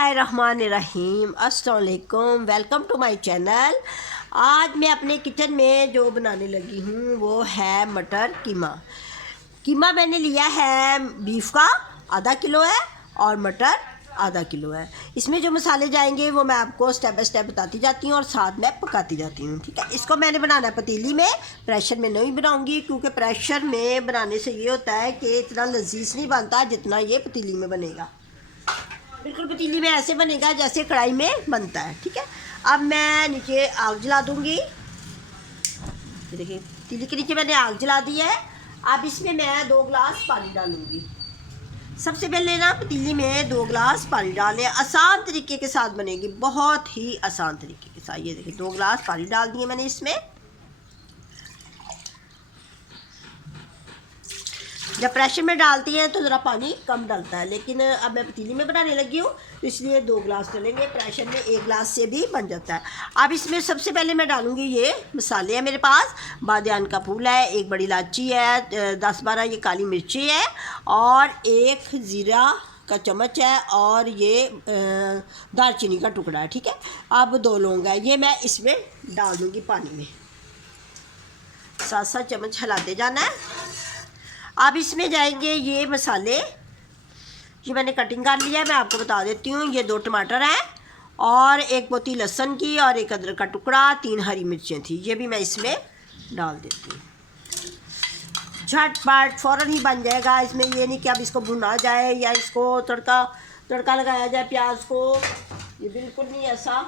बिस्मिल्लाहिर्रहमानिर्रहीम। अस्सलाम वालेकुम, वेलकम टू माय चैनल। आज मैं अपने किचन में जो बनाने लगी हूँ वो है मटर कीमा। कीमा मैंने लिया है बीफ का, आधा किलो है, और मटर आधा किलो है। इसमें जो मसाले जाएंगे वो मैं आपको स्टेप बाय स्टेप बताती जाती हूँ और साथ में पकाती जाती हूँ, ठीक है। इसको मैंने बनाना है पतीली में, प्रेशर में नहीं बनाऊँगी, क्योंकि प्रेशर में बनाने से ये होता है कि इतना लजीज नहीं बनता जितना ये पतीली में बनेगा। बिल्कुल पतीली में ऐसे बनेगा जैसे कढ़ाई में बनता है, ठीक है। अब मैं नीचे आग जला दूंगी। ये देखिए पतीली के नीचे मैंने आग जला दी है। अब इसमें मैं 2 गिलास पानी डालूंगी। सबसे पहले ना पतीली में 2 गिलास पानी डालें, आसान तरीके के साथ बनेगी, बहुत ही आसान तरीके के साथ। ये देखिए 2 गिलास पानी डाल दिए मैंने इसमें। जब प्रेशर में डालती हैं तो ज़रा पानी कम डलता है, लेकिन अब मैं पतीली में बनाने लगी हूँ तो इसलिए 2 गिलास डलेंगे। प्रेशर में 1 गिलास से भी बन जाता है। अब इसमें सबसे पहले मैं डालूँगी ये मसाले हैं मेरे पास। बादियान का फूल है, 1 बड़ी इलायची है, 10-12 ये काली मिर्ची है, और 1 ज़ीरा का चम्मच है, और ये दालचीनी का टुकड़ा है, ठीक है। अब 2 लौंग है, ये मैं इसमें डाल दूँगी पानी में। 7-7 चम्मच हिलाते जाना है। अब इसमें जाएंगे ये मसाले, ये मैंने कटिंग कर लिया है, मैं आपको बता देती हूँ। ये 2 टमाटर हैं, और 1 पोती लहसुन की, और 1 अदरक का टुकड़ा, 3 हरी मिर्चें थी, ये भी मैं इसमें डाल देती हूँ। झटपट फ़ौरन ही बन जाएगा। इसमें ये नहीं कि अब इसको भुना जाए या इसको तड़का लगाया जाए प्याज को, ये बिल्कुल नहीं ऐसा,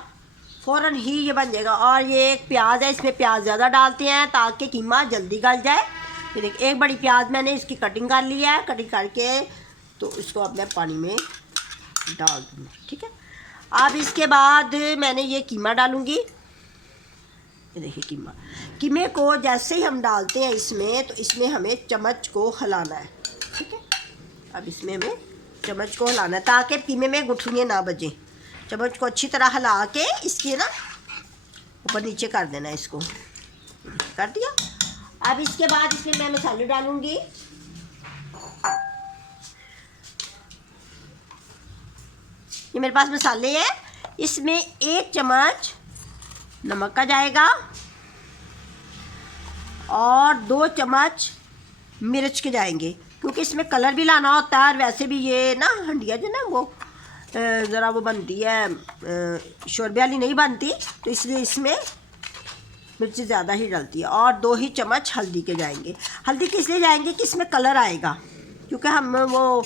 फ़ौरन ही ये बन जाएगा। और ये एक प्याज है, इसमें प्याज ज़्यादा डालते हैं ताकि कीमा जल्दी गल जाए। ये देखिए 1 बड़ी प्याज मैंने इसकी कटिंग कर ली है, कटिंग करके तो इसको अब मैं पानी में डाल दूँगी, ठीक है। अब इसके बाद मैंने ये कीमा डालूँगी। ये देखिए कीमे को जैसे ही हम डालते हैं इसमें, तो इसमें हमें चम्मच को हिलाना है, ठीक है। अब इसमें हमें चम्मच को हिलाना है ताकि कीमे में गुठलियाँ ना बजें। चम्मच को अच्छी तरह हिला के इसके ना ऊपर नीचे कर देना है, इसको कर दिया। अब इसके बाद इसमें मैं मसाले डालूंगी। ये मेरे पास मसाले हैं, इसमें 1 चम्मच नमक का जाएगा, और 2 चम्मच मिर्च के जाएंगे, क्योंकि इसमें कलर भी लाना होता है। और वैसे भी ये ना हंडिया जो ना वो ज़रा वो बनती है, शोरबे वाली नहीं बनती, तो इसलिए इसमें मिर्ची ज़्यादा ही डलती है। और 2 ही चम्मच हल्दी के जाएंगे। हल्दी किस लिए जाएंगे कि इसमें कलर आएगा, क्योंकि हम वो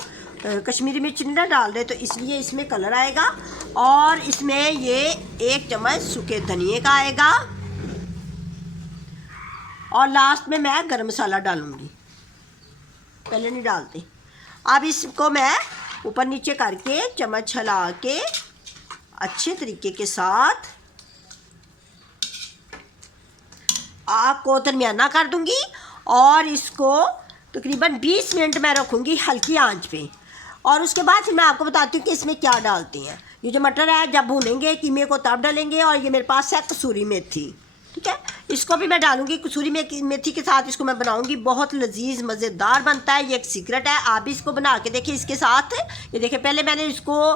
कश्मीरी मिर्च नहीं ना डाल रहे, तो इसलिए इसमें कलर आएगा। और इसमें ये 1 चम्मच सूखे धनिए का आएगा, और लास्ट में मैं गरम मसाला डालूँगी, पहले नहीं डालते। अब इसको मैं ऊपर नीचे करके चम्मच हिला के अच्छे तरीके के साथ आग को दरमियाना कर दूंगी, और इसको तकरीबन 20 मिनट मैं रखूंगी हल्की आंच पे। और उसके बाद फिर मैं आपको बताती हूँ कि इसमें क्या डालते हैं। ये जो मटर है जब भूनेंगे कीमे को तब डालेंगे। और ये मेरे पास है कसूरी मेथी, ठीक है, इसको भी मैं डालूंगी। कसूरी मेथी के साथ इसको मैं बनाऊंगी, बहुत लजीज मज़ेदार बनता है। ये एक सीक्रेट है, आप भी इसको बना के देखिए इसके साथ। ये देखिए पहले मैंने इसको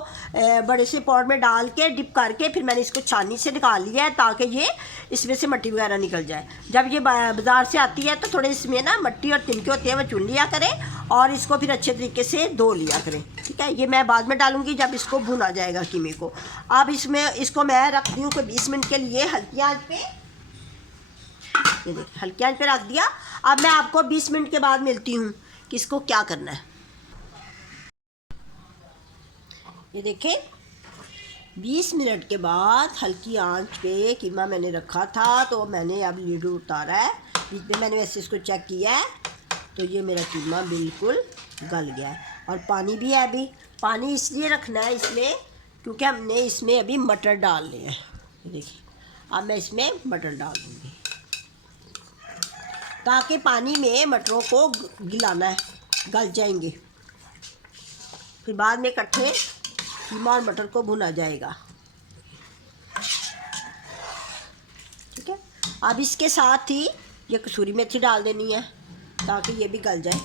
बड़े से पॉट में डाल के डिप करके फिर मैंने इसको छानी से निकाल लिया है ताकि ये इसमें से मिट्टी वगैरह निकल जाए। जब ये बाज़ार से आती है तो थोड़े इसमें ना मिट्टी और तिनके होते हैं, वो चुन लिया करें, और इसको फिर अच्छे तरीके से धो लिया करें, ठीक है। ये मैं बाद में डालूंगी जब इसको भुना जाएगा कीमे को। अब इसमें इसको मैं रखती हूँ कोई 20 मिनट के लिए हल्की आंच पे। ये देखिए हल्की आंच पे रख दिया। अब मैं आपको 20 मिनट के बाद मिलती हूँ कि इसको क्या करना है। ये देखें 20 मिनट के बाद हल्की आंच पे कीमा मैंने रखा था, तो मैंने अब लीड उतारा है। बीच में मैंने वैसे इसको चेक किया है, तो ये मेरा कीमा बिल्कुल गल गया है। और पानी भी है, अभी पानी इसलिए रखना है इसमें क्योंकि हमने इसमें अभी मटर डालने हैं। ये देखिए अब मैं इसमें मटर डाल दूँगी, ताकि पानी में मटरों को गिलाना है, गल जाएंगे, फिर बाद में इकट्ठे कीमा और मटर को भुना जाएगा, ठीक है। अब इसके साथ ही ये कसूरी मेथी डाल देनी है ताकि ये भी गल जाए।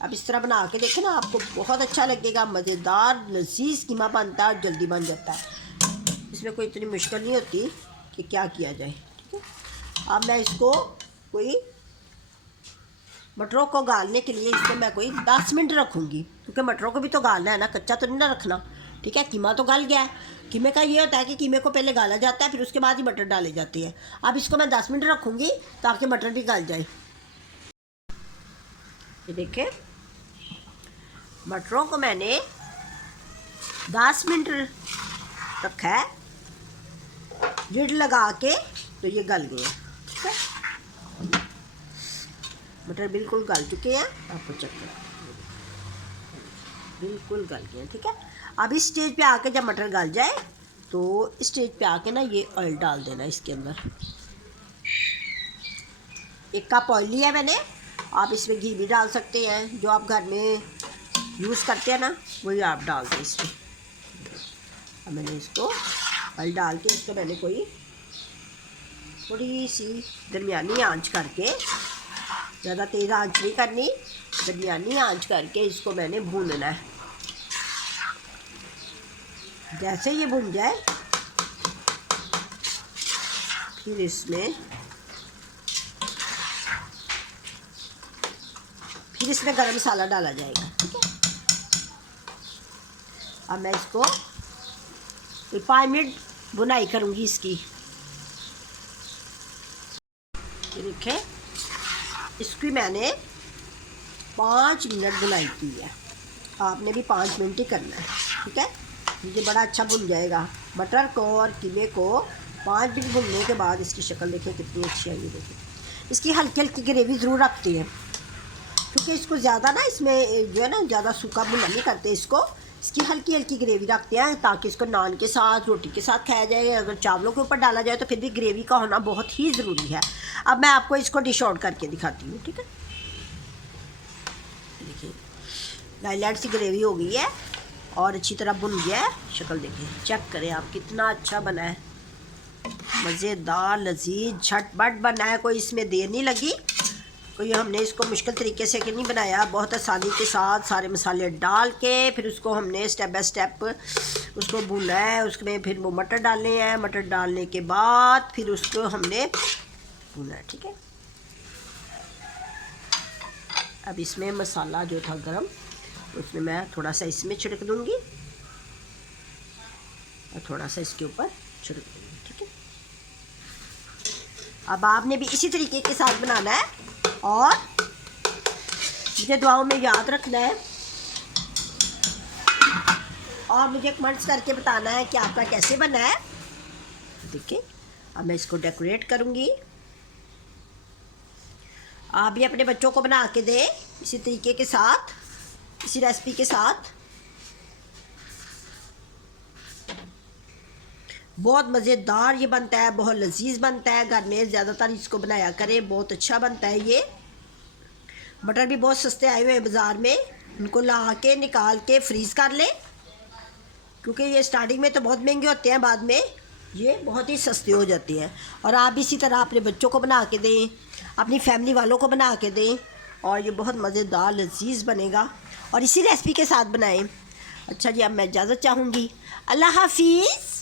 अब इस तरह बना के देखें ना, आपको बहुत अच्छा लगेगा। मज़ेदार लजीज कीमा बनता है और जल्दी बन जाता है। इसमें कोई इतनी मुश्किल नहीं होती कि क्या किया जाए। ठीक है, अब मैं इसको कोई मटरों को गालने के लिए इसको मैं कोई 10 मिनट रखूँगी, क्योंकि मटरों को भी तो गालना है ना, कच्चा तो नहीं ना रखना। ठीक है, कीमा तो गल गया है। कीमे का ये होता है कि कीमे को पहले गाला जाता है, फिर उसके बाद ही मटर डाले जाते हैं। अब इसको मैं 10 मिनट रखूँगी ताकि मटर भी गल जाए। ये देखिए, मटरों को मैंने 10 मिनट रखा है लिड लगा के, तो ये गल गए। ठीक है, मटर बिल्कुल गल चुके हैं, आपको चेक करें, बिल्कुल गल गए हैं। ठीक है, अब इस स्टेज पे आके जब मटर गल जाए तो इस स्टेज पे आके ना ये ऑयल डाल देना इसके अंदर। 1 कप ऑयल लिया है मैंने। आप इसमें घी भी डाल सकते हैं, जो आप घर में यूज़ करते हैं ना वही आप डाल दें इसमें। अब मैंने इसको ऑयल डाल के इसको मैंने कोई थोड़ी सी दरमियानी आंच करके, ज़्यादा तेज़ आंच नहीं करनी, दरमियानी आंच करके इसको मैंने भूनना है। जैसे ये भुन जाए फिर इसमें गरम मसाला डाला जाएगा। ठीक है, अब मैं इसको 5 मिनट भुनाई करूँगी इसकी। देखिए, इसकी मैंने 5 मिनट भुनाई की है। आपने भी 5 मिनट ही करना है। ठीक है, ये बड़ा अच्छा भुन जाएगा। मटर को और कीमे को 5 मिनट भुनने के बाद इसकी शक्ल देखिए कितनी अच्छी आई है। देखिए, इसकी हल्की हल्की ग्रेवी ज़रूर रखती है, क्योंकि इसको ज़्यादा ना इसमें जो है ना ज़्यादा सूखा भुना नहीं करते इसको। इसकी हल्की हल्की ग्रेवी रखते हैं ताकि इसको नान के साथ, रोटी के साथ खाया जाए। अगर चावलों के ऊपर डाला जाए तो फिर भी ग्रेवी का होना बहुत ही ज़रूरी है। अब मैं आपको इसको डिश आउट करके दिखाती हूँ। ठीक है, देखिए लाइट सी ग्रेवी हो गई है और अच्छी तरह भुन गया है। शक्ल देखिए, चेक करें आप, कितना अच्छा बना है, मज़ेदार लजीज झटपट बना है। कोई इसमें देर नहीं लगी, कोई हमने इसको मुश्किल तरीके से नहीं बनाया। बहुत आसानी के साथ सारे मसाले डाल के फिर उसको हमने स्टेप बाय स्टेप उसको भूना है। उसमें फिर वो मटर डालने हैं, मटर डालने के बाद फिर उसको हमने भूना है। ठीक है, अब इसमें मसाला जो था गरम, उसमें मैं थोड़ा सा इसमें छिड़क दूँगी और थोड़ा सा इसके ऊपर छिड़क दूँगी। ठीक है, अब आपने भी इसी तरीके के साथ बनाना है और मुझे दुआओं में याद रखना है और मुझे कमेंट्स करके बताना है कि आपका कैसे बना है। देखिए, अब मैं इसको डेकोरेट करूँगी। आप भी अपने बच्चों को बना के दें इसी तरीके के साथ, इसी रेसिपी के साथ। बहुत मज़ेदार ये बनता है, बहुत लजीज बनता है। घर में ज़्यादातर इसको बनाया करें, बहुत अच्छा बनता है ये। मटर भी बहुत सस्ते आए हुए हैं बाज़ार में, उनको ला के निकाल के फ्रीज़ कर लें, क्योंकि ये स्टार्टिंग में तो बहुत महंगे होते हैं, बाद में ये बहुत ही सस्ते हो जाते हैं। और आप इसी तरह अपने बच्चों को बना के दें, अपनी फैमिली वालों को बना के दें और ये बहुत मज़ेदार लजीज बनेगा। और इसी रेसिपी के साथ बनाएं। अच्छा जी, अब मैं इजाज़त चाहूँगी। अल्लाह हाफिज़।